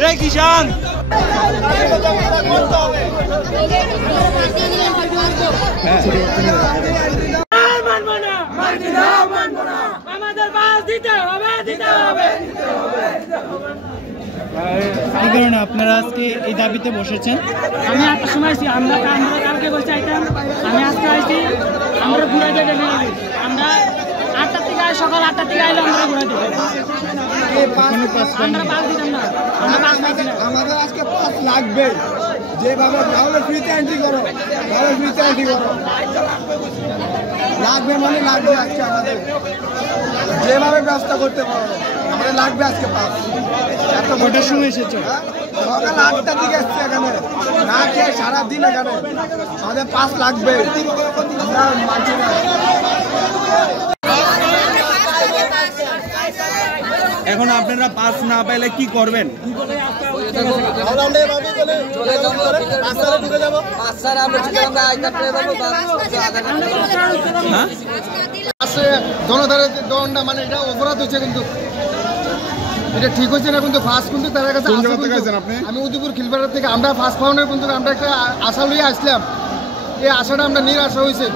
রে কিষান আমাদের বাস দিতে হবে এই কারণে আপনারা আজকে এই দাবিতে বসেছেন। আমি একটা সময় আমরা কালকে বসে চাইতাম, আমি আজকে আসছি আমরা ঘুরে যেতে আমরা 8টার থেকে সকাল 8টার থেকে আইলে আমরা ঘুরে দেবো আমরা পাস দিতাম না, আমরা পাস পাইছি না। আমাদের আজকে পাস লাগবে, যেভাবে তাহলে ফ্রিতে এন্ট্রি করো, তাহলে ফ্রিতে এন্ট্রি করো, লাগবে মানে লাগবে আজকে আমাদের, যেভাবে ব্যবস্থা করতে পারো আমাদের লাগবে আজকে পাস। এত কটার সময় এসেছো? সকাল 8টার দিকে এসছি এখানে, না খেয়ে সারাদিন এখানে, আমাদের পাস লাগবে, আমরা মানছি না। এখন আপনারা পাস না পেলে কি করবেন? জনতারের দণ্ডা মানে এটা অপরাধ হচ্ছে, কিন্তু এটা ঠিক হচ্ছে না, কিন্তু ফার্স্ট কিন্তু তার কাছে আমি উদয়পুর খিলপাড়া থেকে আমরা ফার্স্ট ফাউন্ডের কিন্তু আমরা একটা আশা লইয়ে আসলাম, এই আশাটা আমরা নিরাশা হয়েছে।